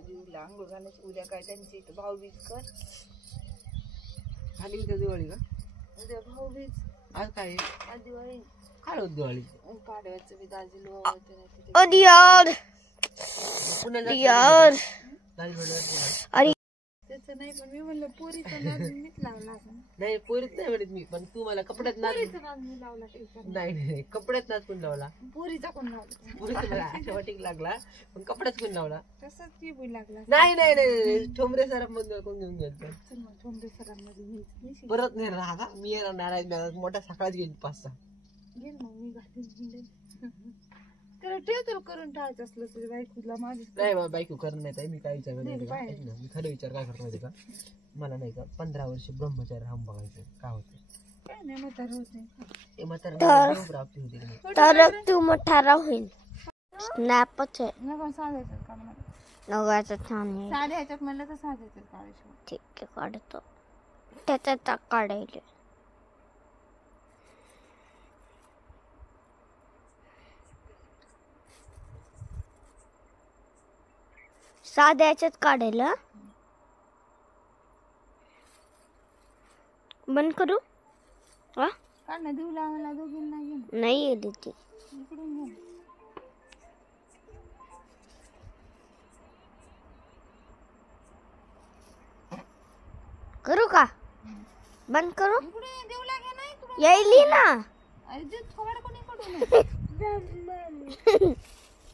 जीवला आंघोळ घालायची. उद्या काय त्यांची इथं भाऊबीज कर. खाली उद्या दिवाळी का? उद्या भाऊबीज. आज काय? आज दिवाळी. काय होत दिवाळी? पाडव्याचं बी दाजी लो. अरे त्याचं नाही, पण मी म्हणलं पोरीचा नाद मीच लावला. नाही पोरीच नाही म्हणत मी, पण तू मला कपड्यात नाद. मी लावला. नाही कपड्यात नाद कोण लावला? पोरीचा कोण लावला? पोरीचा मला ऑटोमॅटिक लागला, पण कपड्यात कोण लावला? तसंच ती बी लागला. नाही नाही नाही ठोंबरे सरांमध्ये कोण घेऊन गेलं? चल मग ठोंबरे सरांमध्ये परत नाही राहा. मी येणार नाराज मोठा सकाळच गेली 5-6. गेल मग मी घालून त्याला ठेव. तुला करून टाळायचं असलं तुझ्या बायकोला माझी. नाही बाबा बायको करणं नाही. मी काय विचार करतो मी खरं विचार काय करतो माहिती का? मला नाही का 15 वर्ष ब्रह्मचारी राहून बघायचं काय होतं. काय नाही म्हातारा होते. प्राप्ती होते तर तू मोठारा होईल. स्नॅपच आहे. नको साधायचं का मला? नगायचं छान आहे. साध्या ह्याच्यात म्हणलं तर साधायचं काढायचं. ठीक आहे काढतो. त्याच्यात काढायचे. साध्या ह्याच्यात काढायला बंद करू. काढ ना. देऊ लावायला दोघींना घे. नाही येते ती. इकडून घे. करू का? बंद करू. इकडे देऊ लागे नाही तुला. येईली ना. अरे जे थोडं कोणी कडून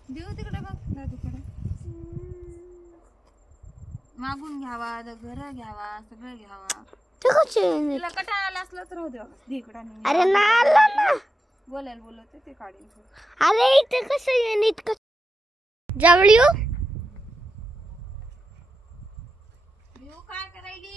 देऊ तिकडे बघ. दादूकडे मागून घ्यावा, घर घ्यावा, सगळं घ्यावा. तुला कटाळा आला असला तर होते इकडे. अरे ना आला ना. बोलायला बोलवते ते काढीन. अरे इथे कसं येईन इतकं जवळ येऊ. काय करायली?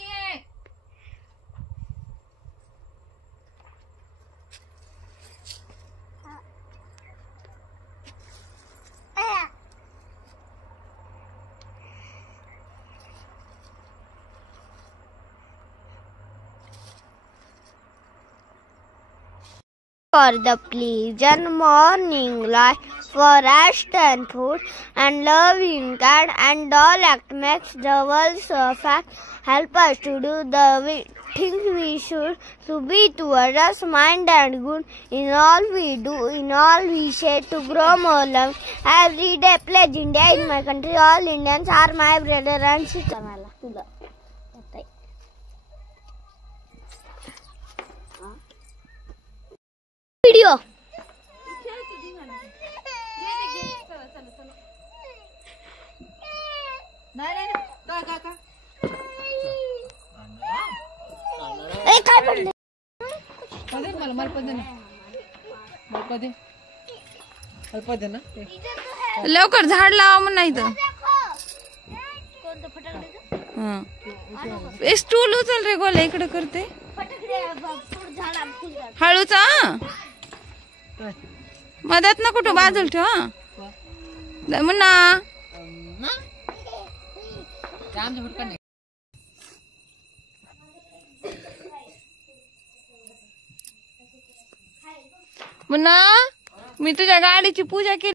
For the pleasant morning light, for rest and food, and loving cat and doll act makes the world so fat. Help us to do the things we should, to be toward us mind and good, in all we do, in all we say, to grow more love. Every day pledge India in my country, all Indians are my brother and sister. Video. काय पडले? लवकर झाड लावा म्हणून नाही तर. Stool उचल रे गोल्या. इकडे करते हळूच. मदत ना कुठं बाजूला ठेव म्हणा. म्हणा मी तुझ्या गाडीची पूजा केली.